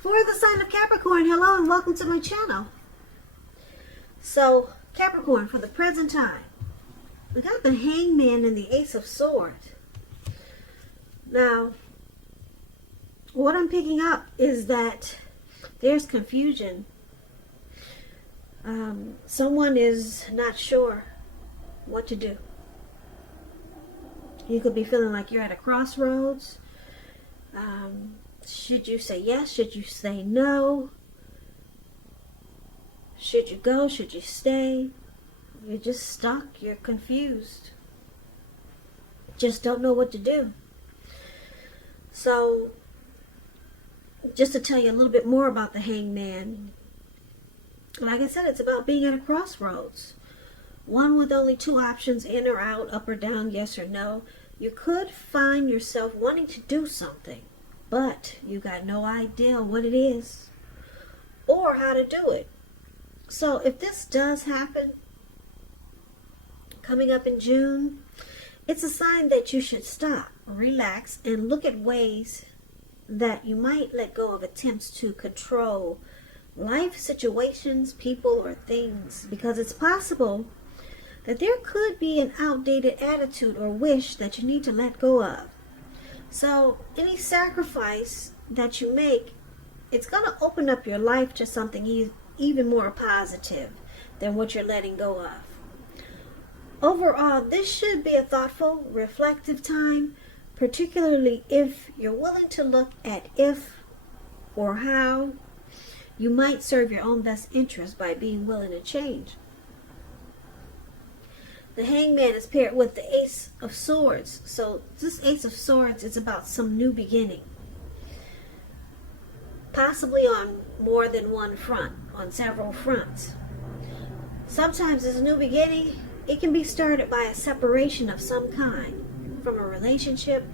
For the sign of Capricorn, hello and welcome to my channel. So, Capricorn, for the present time, we got the Hangman and the Ace of Swords. Now, what I'm picking up is that there's confusion. Someone is not sure what to do. You could be feeling like you're at a crossroads. Should you say yes? Should you say no? Should you go? Should you stay? You're just stuck. You're confused. Just don't know what to do. So, just to tell you a little bit more about the Hangman, like I said, it's about being at a crossroads. One with only two options, in or out, up or down, yes or no. You could find yourself wanting to do something, but you got no idea what it is or how to do it. So if this does happen, coming up in June, it's a sign that you should stop, relax, and look at ways that you might let go of attempts to control life situations, people, or things, because it's possible that there could be an outdated attitude or wish that you need to let go of. So any sacrifice that you make, it's going to open up your life to something even more positive than what you're letting go of. Overall, this should be a thoughtful, reflective time, particularly if you're willing to look at if or how you might serve your own best interest by being willing to change. The Hangman is paired with the Ace of Swords. So this Ace of Swords is about some new beginning. Possibly on more than one front, on several fronts. Sometimes this new beginning, it can be started by a separation of some kind. From a relationship,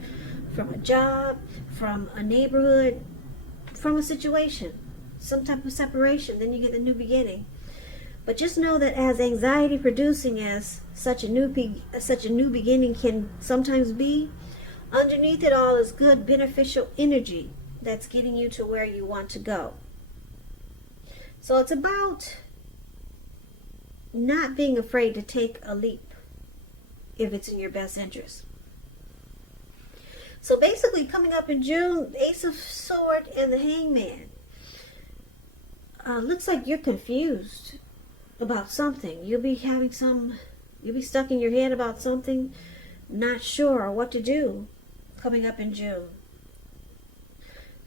from a job, from a neighborhood, from a situation. Some type of separation, then you get a new beginning. But just know that as anxiety producing as such a new beginning can sometimes be, underneath it all is good beneficial energy that's getting you to where you want to go. So it's about not being afraid to take a leap if it's in your best interest. So basically, coming up in June, Ace of Swords and the Hangman. Looks like you're confused about something. You'll be stuck in your head about something, not sure what to do coming up in June.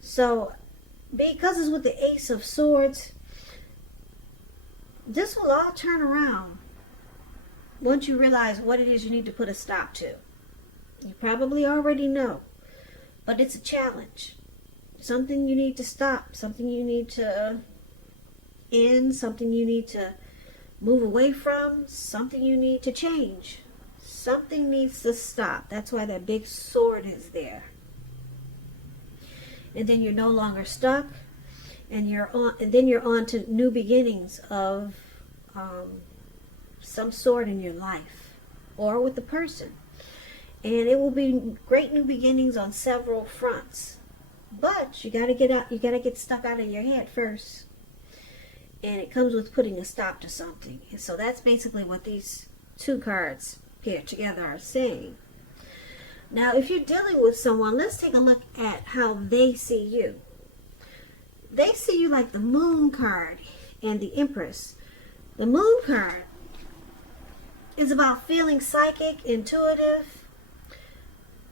So, because it's with the Ace of Swords, this will all turn around once you realize what it is you need to put a stop to. You probably already know, but it's a challenge. Something you need to stop, something you need to end, something you need to move away from, something you need to change. Something needs to stop. That's why that big sword is there. And then you're no longer stuck, and then you're on to new beginnings of some sort in your life or with the person. And it will be great new beginnings on several fronts. But you gotta get stuck out of your head first. And it comes with putting a stop to something. And so that's basically what these two cards paired together are saying. Now, if you're dealing with someone, let's take a look at how they see you. They see you like the Moon card and the Empress. The Moon card is about feeling psychic, intuitive.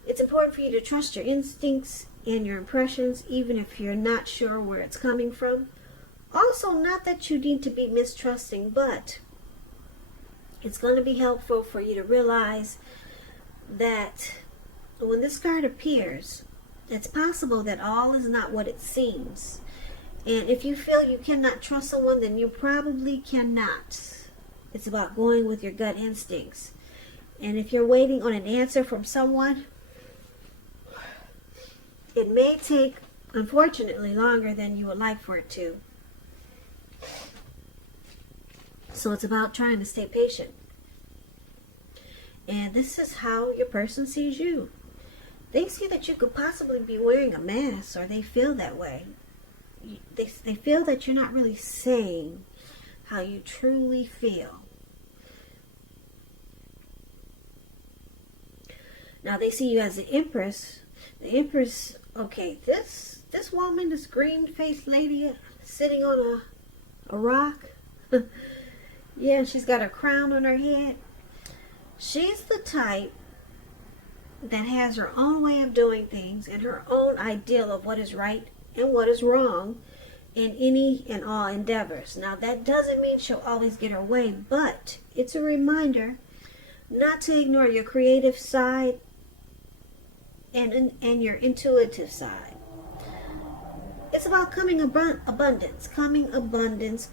It's important for you to trust your instincts and your impressions, even if you're not sure where it's coming from. Also, not that you need to be mistrusting, but it's going to be helpful for you to realize that when this card appears, it's possible that all is not what it seems. And if you feel you cannot trust someone, then you probably cannot. It's about going with your gut instincts. And if you're waiting on an answer from someone, it may take, unfortunately, longer than you would like for it to. So it's about trying to stay patient. And this is how your person sees you. They see that you could possibly be wearing a mask, or they feel that way. they feel that you're not really saying how you truly feel. Now they see you as the Empress. The Empress, okay, this woman, this green-faced lady sitting on a rock. Yeah, she's got a crown on her head. She's the type that has her own way of doing things and her own ideal of what is right and what is wrong in any and all endeavors. Now, that doesn't mean she'll always get her way, but it's a reminder not to ignore your creative side and your intuitive side. It's about coming abundance,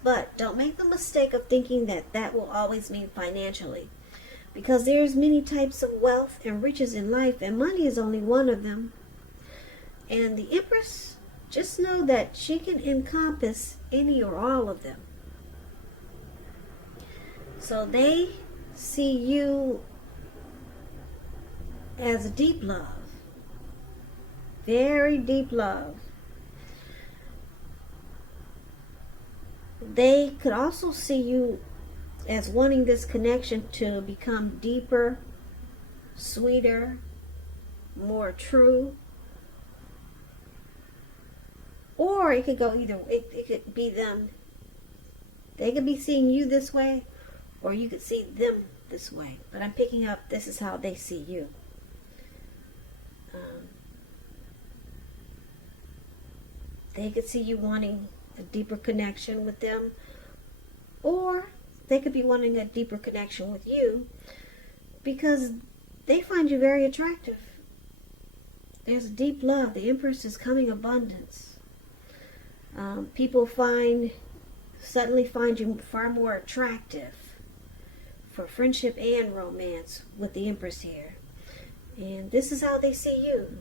but don't make the mistake of thinking that that will always mean financially, because there's many types of wealth and riches in life, and money is only one of them. And the Empress, just know that she can encompass any or all of them. So they see you as a deep love, very deep love. They could also see you as wanting this connection to become deeper, sweeter, more true. Or it could go either. It could be them. They could be seeing you this way, or you could see them this way. But I'm picking up, this is how they see you. They could see you wanting a deeper connection with them, or they could be wanting a deeper connection with you because they find you very attractive. There's a deep love. The Empress is coming abundance. People suddenly find you far more attractive for friendship and romance with the Empress here. And this is how they see you.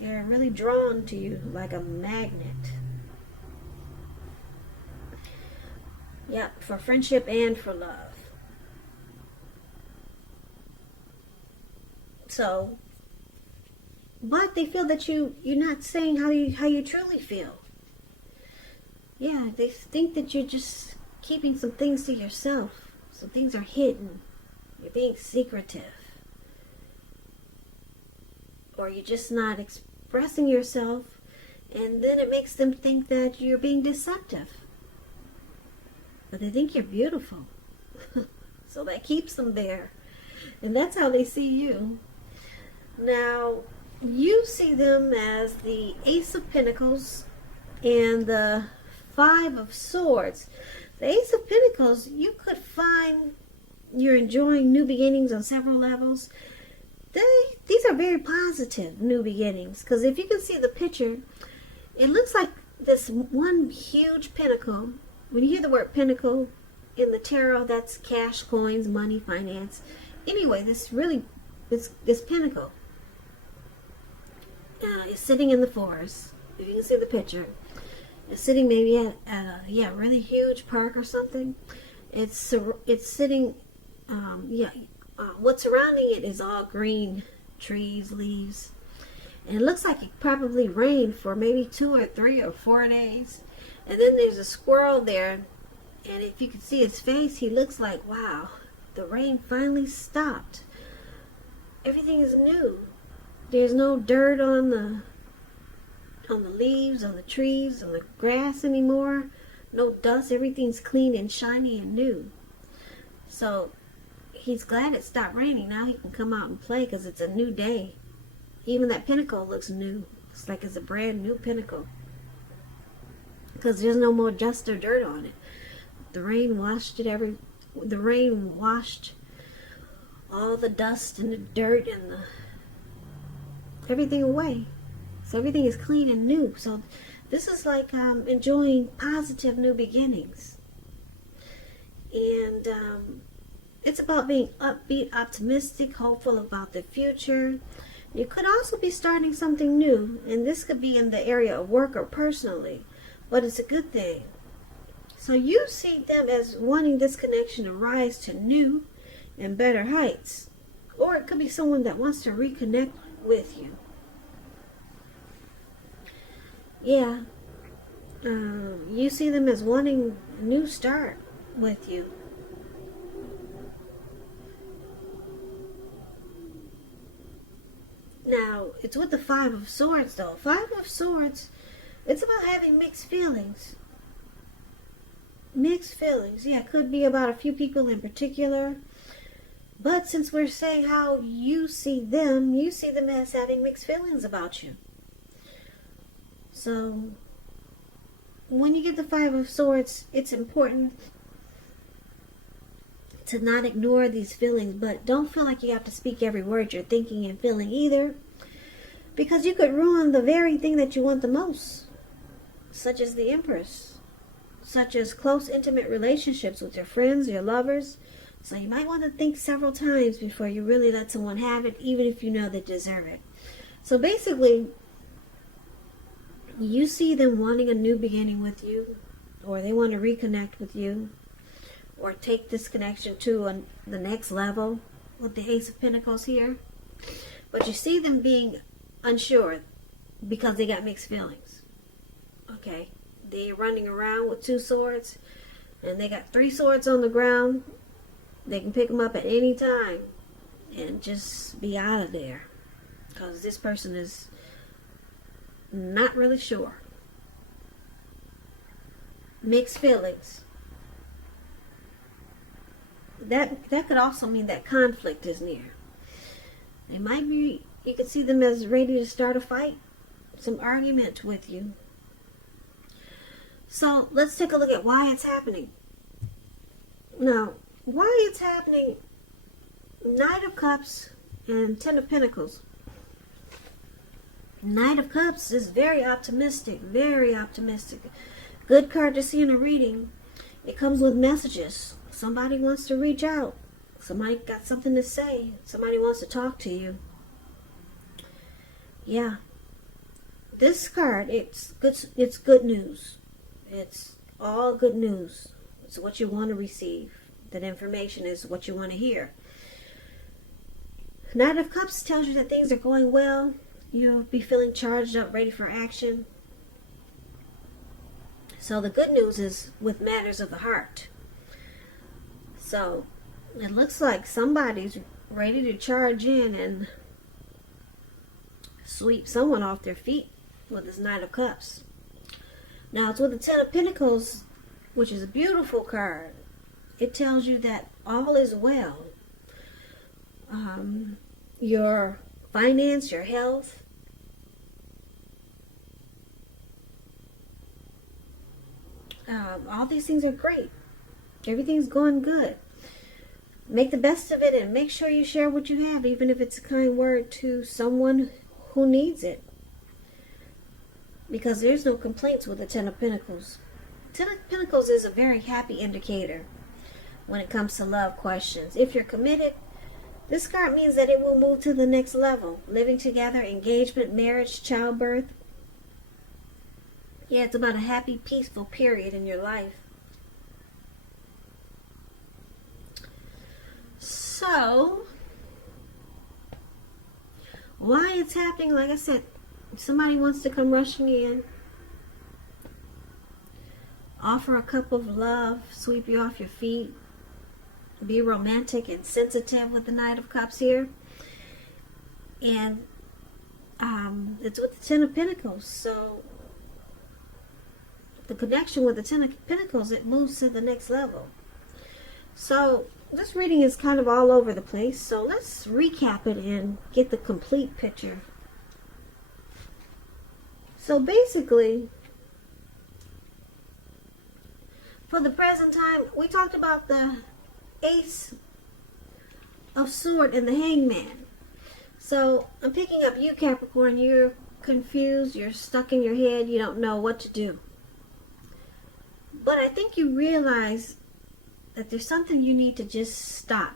They're really drawn to you like a magnet. Yep, for friendship and for love. So, but they feel that you're not saying how you truly feel. Yeah, they think that you're just keeping some things to yourself. Some things are hidden. You're being secretive. Or you're just not expressing yourself, and then it makes them think that you're being deceptive. But they think you're beautiful. So that keeps them there. And that's how they see you. Now, you see them as the Ace of Pentacles and the Five of Swords. The Ace of Pentacles, you could find you're enjoying new beginnings on several levels. These are very positive new beginnings, because if you can see the picture, it looks like this one huge pentacle. When you hear the word pentacle in the tarot, that's cash, coins, money, finance. Anyway, this pentacle is sitting in the forest. If you can see the picture, it's sitting maybe at a really huge park or something. It's sitting, what's surrounding it is all green trees, leaves, and it looks like it probably rained for maybe 2 or 3 or 4 days. And then there's a squirrel there, and if you can see his face, he looks like, wow, the rain finally stopped. Everything is new. There's no dirt on the leaves, on the trees, on the grass anymore. No dust. Everything's clean and shiny and new. So he's glad it stopped raining. Now he can come out and play because it's a new day. Even that pentacle looks new. It's like it's a brand new pentacle, because there's no more dust or dirt on it. The rain washed all the dust and the dirt and everything away. So everything is clean and new. So this is like enjoying positive new beginnings. And it's about being upbeat, optimistic, hopeful about the future. You could also be starting something new, and this could be in the area of work or personally, but it's a good thing. So you see them as wanting this connection to rise to new and better heights. Or it could be someone that wants to reconnect with you. Yeah. You see them as wanting a new start with you. Now, it's with the Five of Swords, though. Five of Swords, it's about having mixed feelings. Mixed feelings. Yeah, it could be about a few people in particular. But since we're saying how you see them as having mixed feelings about you. So, when you get the Five of Swords, it's important to not ignore these feelings, but don't feel like you have to speak every word you're thinking and feeling either, because you could ruin the very thing that you want the most, such as the Empress, such as close, intimate relationships with your friends, your lovers. So you might want to think several times before you really let someone have it, even if you know they deserve it. So basically, you see them wanting a new beginning with you, or they want to reconnect with you, or take this connection to the next level with the Ace of Pentacles here. But you see them being unsure because they got mixed feelings. Okay, they're running around with two swords, and they got three swords on the ground. They can pick them up at any time and just be out of there, because this person is not really sure. Mixed feelings. That could also mean that conflict is near. They might be, you could see them as ready to start a fight, some argument with you. So let's take a look at why it's happening. Now, why it's happening, Knight of Cups and Ten of Pentacles. Knight of Cups is very optimistic, very optimistic. Good card to see in a reading. It comes with messages. Somebody wants to reach out. Somebody got something to say. Somebody wants to talk to you. Yeah. This card, it's good news. It's all good news. It's what you want to receive. That information is what you want to hear. Knight of Cups tells you that things are going well. You'll be feeling charged up, ready for action. So the good news is with matters of the heart. So it looks like somebody's ready to charge in and sweep someone off their feet with this Knight of Cups. Now it's with the Ten of Pentacles, which is a beautiful card. It tells you that all is well. Your finance, your health, all these things are great. Everything's going good. Make the best of it and make sure you share what you have, even if it's a kind word to someone who needs it. Because there's no complaints with the Ten of Pentacles. Ten of Pentacles is a very happy indicator when it comes to love questions. If you're committed, this card means that it will move to the next level. Living together, engagement, marriage, childbirth. Yeah, it's about a happy, peaceful period in your life. So, why it's happening, like I said, somebody wants to come rushing in, offer a cup of love, sweep you off your feet, be romantic and sensitive with the Knight of Cups here. And it's with the Ten of Pentacles. So the connection with the Ten of Pentacles, it moves to the next level. So this reading is kind of all over the place. So let's recap it and get the complete picture. So basically, for the present time, we talked about the Ace of Swords and the Hangman. So I'm picking up you, Capricorn. You're confused. You're stuck in your head. You don't know what to do. But I think you realize that there's something you need to just stop.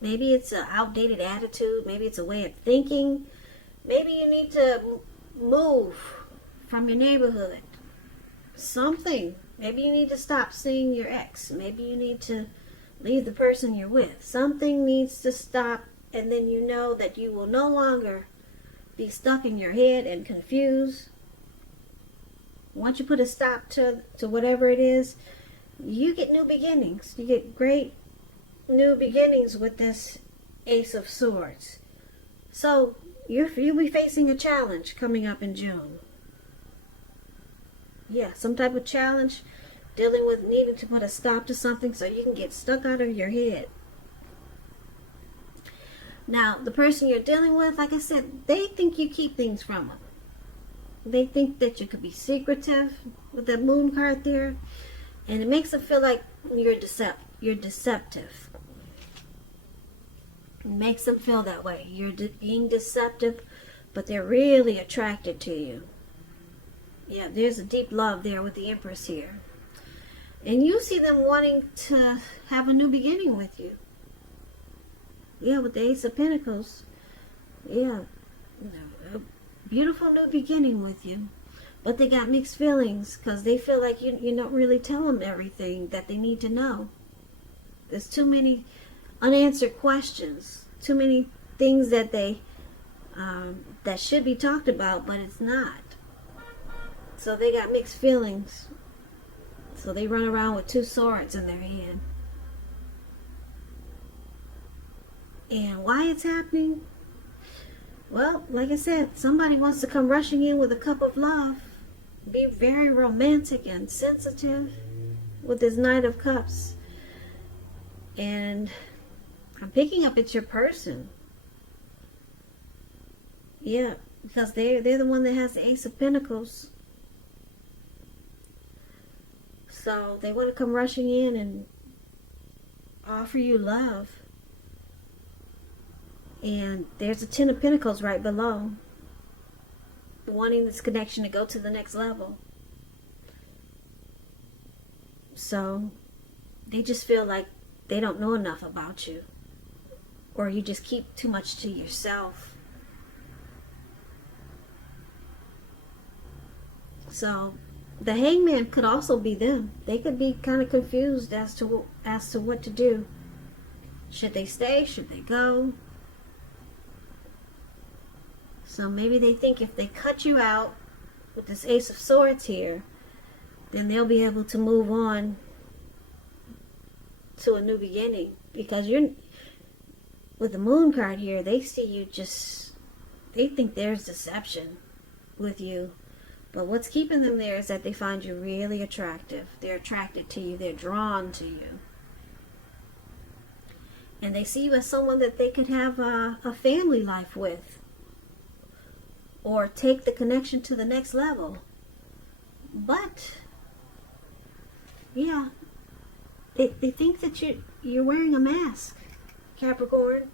Maybe it's an outdated attitude. Maybe it's a way of thinking. Maybe you need to move from your neighborhood. Something. Maybe you need to stop seeing your ex. Maybe you need to leave the person you're with. Something needs to stop, and then you know that you will no longer be stuck in your head and confused. once you put a stop to whatever it is, you get new beginnings. You get great new beginnings with this Ace of Swords. So you'll be facing a challenge coming up in June. Yeah, some type of challenge dealing with needing to put a stop to something so you can get stuck out of your head. Now, the person you're dealing with, like I said, they think you keep things from them. They think that you could be secretive with that moon card there. And it makes them feel like you're deceptive. It makes them feel that way. You're being deceptive, but they're really attracted to you. Yeah, there's a deep love there with the Empress here. And you see them wanting to have a new beginning with you. Yeah, with the Ace of Pentacles. Yeah, a beautiful new beginning with you. But they got mixed feelings because they feel like you don't really tell them everything that they need to know. There's too many unanswered questions. Too many things that they that should be talked about, but it's not. So they got mixed feelings. So they run around with two swords in their hand. And why it's happening? Well, like I said, somebody wants to come rushing in with a cup of love. Be very romantic and sensitive with this Knight of Cups. And I'm picking up it's your person. Yeah, because they're the one that has the Ace of Pentacles. So they want to come rushing in and offer you love. And there's a Ten of Pentacles right below. Wanting this connection to go to the next level. So they just feel like they don't know enough about you. Or you just keep too much to yourself. So the Hangman could also be them. They could be kind of confused as to what to do. Should they stay? Should they go? So maybe they think if they cut you out with this Ace of Swords here, then they'll be able to move on to a new beginning. Because with the Moon card here, they see you they think there's deception with you. But what's keeping them there is that they find you really attractive. They're attracted to you. They're drawn to you. And they see you as someone that they could have a family life with. Or take the connection to the next level. But, yeah, they think that you're wearing a mask, Capricorn.